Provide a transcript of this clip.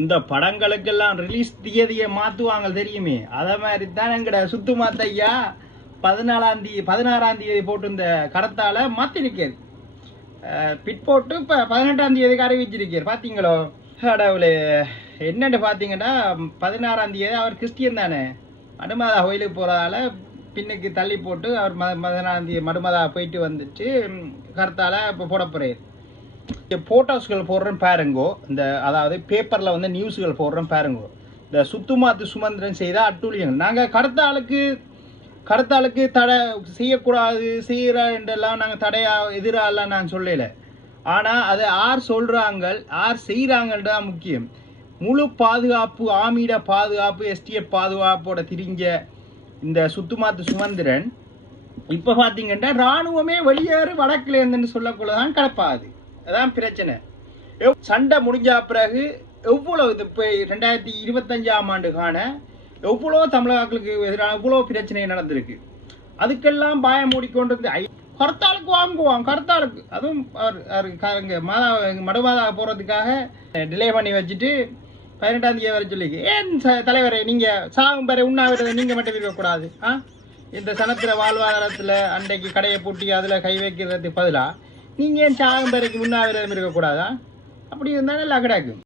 இந்த படங்களுக்கெல்லாம் ரிலீஸ் தியதியை மாற்றுவாங்க தெரியுமே. அதை மாதிரி தான் எங்கட சுத்து மாத்தையா 16ஆம் தேதி போட்டு இந்த கடத்தால மாற்றிருக்காரு. பிட் போட்டு இப்போ 18ஆம் தேதிக்கு அறிவிச்சிருக்கார். பார்த்தீங்களோ கடவுளே. என்னென்னு பார்த்தீங்கன்னா 16ஆம் தேதி அவர் கிறிஸ்டியன் தானே, மடுமாதா கோயிலுக்கு போகிறதால பின்னுக்கு தள்ளி போட்டு அவர் 16ஆம் தேதி மடுமாதா போயிட்டு வந்துட்டு கருத்தால இப்போ போட போகிறார். போட்டோஸ்கள் போடுறேன் பாருங்கோ. இந்த அதாவது பேப்பரில் வந்து நியூஸுகள் போடுறேன் பாருங்கோ. இந்த சுத்துமாத்து சுமந்திரன் செய்த அட்டூழியங்கள் நாங்கள் கடத்தாளுக்கு தடை செய்யக்கூடாது செய்கிறெல்லாம் நாங்கள் தடையாக எதிராலாம் நான் சொல்லலை. ஆனால் அதை யார் சொல்கிறாங்க யார் செய்கிறாங்கன்றதான் முக்கியம். முழு பாதுகாப்பு, ஆமிட பாதுகாப்பு, எஸ்டிஎஃப் பாதுகாப்போட திரிஞ்ச இந்த சுத்துமாத்து சுமந்திரன் இப்போ பார்த்தீங்கன்னா இராணுவமே வெளியேறு வடக்குல இருந்துன்னு சொல்லக்குள்ளதான் கிடப்பாது. அதான் பிரச்சனை. சண்டை முடிஞ்ச பிறகு எவ்வளவு இப்போ 2025ஆம் ஆண்டுக்கான எவ்வளோ தமிழர்களுக்கு எதிரான எவ்வளோ பிரச்சனை நடந்திருக்கு. அதுக்கெல்லாம் பாயம் மூடிக்கொண்டு கருத்தாளுக்கு வாங்குவான். கருத்தாளுக்கு அதுவும் மடுமாதா போகிறதுக்காக டிலே பண்ணி வச்சுட்டு 18ஆம் தேதி வரை சொல்லி, ஏன் தலைவரை நீங்கள் சாகும் பெற உண்ணாவிரதை நீங்கள் மட்டும் இருக்கக்கூடாது? இந்த சனத்தில் வாழ்வாதாரத்தில் அன்றைக்கு கடையை பூட்டி அதில் கை வைக்கிறதுக்கு பதிலாக நீங்கள் ஏன் சாகும் பெறைக்கு உண்ணாவிரதம் இருக்கக்கூடாதா? அப்படி இருந்தாலும் எல்லாம் கிடைக்கும்.